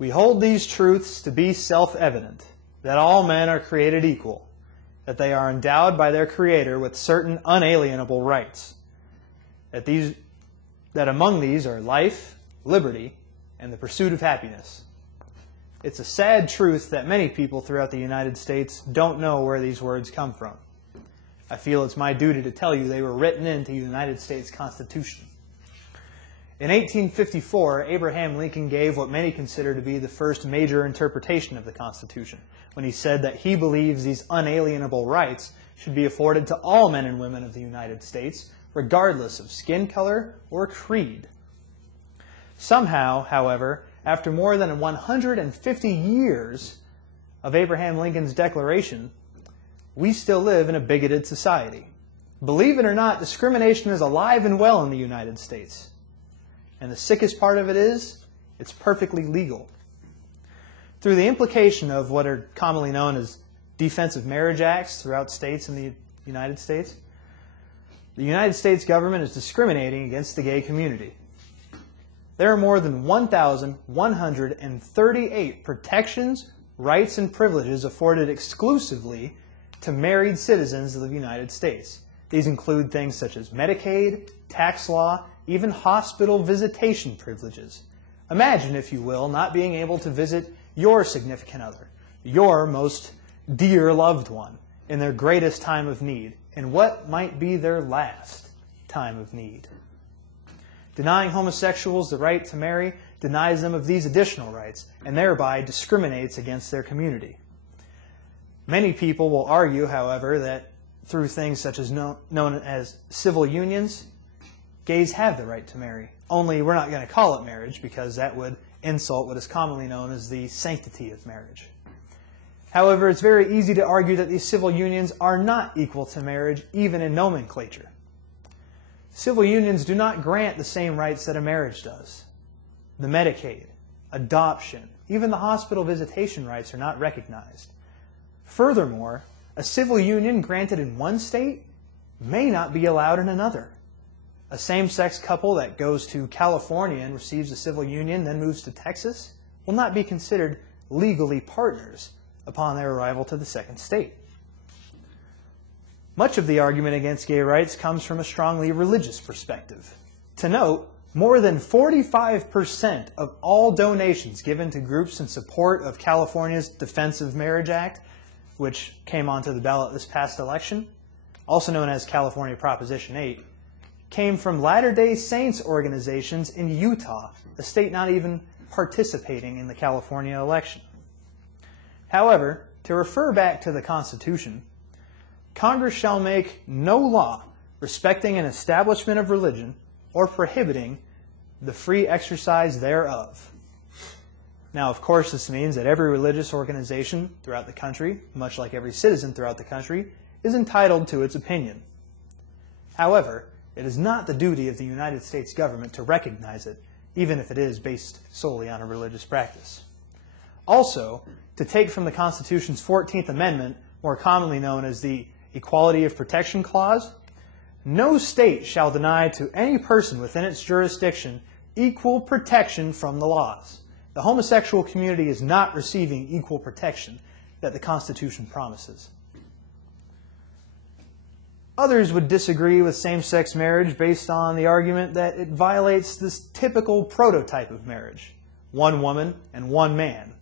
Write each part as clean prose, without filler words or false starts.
We hold these truths to be self-evident, that all men are created equal, that they are endowed by their Creator with certain unalienable rights, that among these are life, liberty, and the pursuit of happiness. It's a sad truth that many people throughout the United States don't know where these words come from. I feel it's my duty to tell you they were written into the United States Constitution. In 1854, Abraham Lincoln gave what many consider to be the first major interpretation of the Constitution, when he said that he believes these unalienable rights should be afforded to all men and women of the United States, regardless of skin color or creed. Somehow, however, after more than 150 years of Abraham Lincoln's declaration, we still live in a bigoted society. Believe it or not, discrimination is alive and well in the United States. And the sickest part of it is, it's perfectly legal. Through the implication of what are commonly known as defensive marriage acts throughout states in the United States, the United States government is discriminating against the gay community. There are more than 1,138 protections, rights, and privileges afforded exclusively to married citizens of the United States. These include things such as Medicaid, tax law, even hospital visitation privileges. Imagine, if you will, not being able to visit your significant other, your most dear loved one, in their greatest time of need, and what might be their last time of need. Denying homosexuals the right to marry denies them of these additional rights, and thereby discriminates against their community. Many people will argue, however, that through things such as known as civil unions, gays have the right to marry. Only we're not going to call it marriage because that would insult what is commonly known as the sanctity of marriage. However, it's very easy to argue that these civil unions are not equal to marriage, even in nomenclature. Civil unions do not grant the same rights that a marriage does. The Medicaid, adoption, even the hospital visitation rights are not recognized. Furthermore, a civil union granted in one state may not be allowed in another. A same-sex couple that goes to California and receives a civil union, then moves to Texas, will not be considered legally partners upon their arrival to the second state. Much of the argument against gay rights comes from a strongly religious perspective. To note, more than 45% of all donations given to groups in support of California's Defensive Marriage Act, which came onto the ballot this past election, also known as California Proposition 8, came from Latter-day Saints organizations in Utah, a state not even participating in the California election. However, to refer back to the Constitution, Congress shall make no law respecting an establishment of religion or prohibiting the free exercise thereof. Now, of course, this means that every religious organization throughout the country, much like every citizen throughout the country, is entitled to its opinion. However, it is not the duty of the United States government to recognize it, even if it is based solely on a religious practice. Also, to take from the Constitution's 14th Amendment, more commonly known as the Equality of Protection Clause, no state shall deny to any person within its jurisdiction equal protection from the laws. The homosexual community is not receiving equal protection that the Constitution promises. Others would disagree with same-sex marriage based on the argument that it violates this typical prototype of marriage: one woman and one man,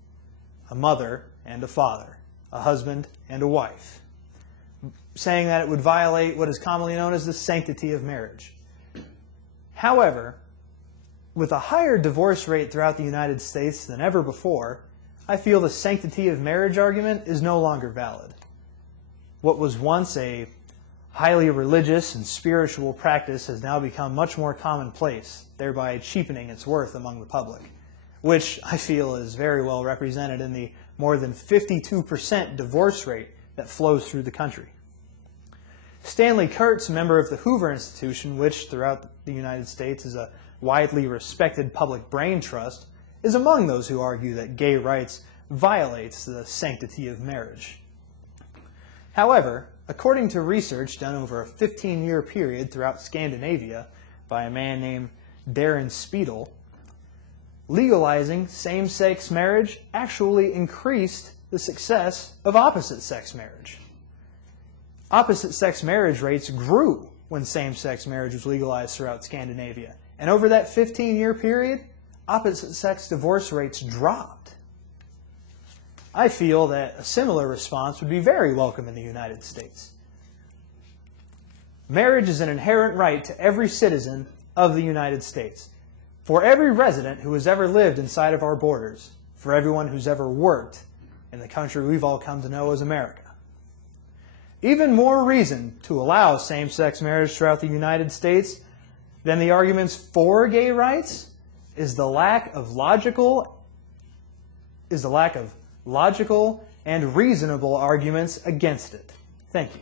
a mother and a father, a husband and a wife, saying that it would violate what is commonly known as the sanctity of marriage. However, with a higher divorce rate throughout the United States than ever before, I feel the sanctity of marriage argument is no longer valid. What was once a highly religious and spiritual practice has now become much more commonplace, thereby cheapening its worth among the public, which I feel is very well represented in the more than 52% divorce rate that flows through the country. Stanley Kurtz, a member of the Hoover Institution, which throughout the United States is a widely respected public brain trust, is among those who argue that gay rights violates the sanctity of marriage. However, according to research done over a 15-year period throughout Scandinavia by a man named Darren Speidel, legalizing same-sex marriage actually increased the success of opposite-sex marriage. Opposite-sex marriage rates grew when same-sex marriage was legalized throughout Scandinavia. And over that 15-year period, opposite-sex divorce rates dropped. I feel that a similar response would be very welcome in the United States. Marriage is an inherent right to every citizen of the United States. For every resident who has ever lived inside of our borders, for everyone who's ever worked in the country we've all come to know as America. Even more reason to allow same-sex marriage throughout the United States than the arguments for gay rights is the lack of logical and reasonable arguments against it. Thank you.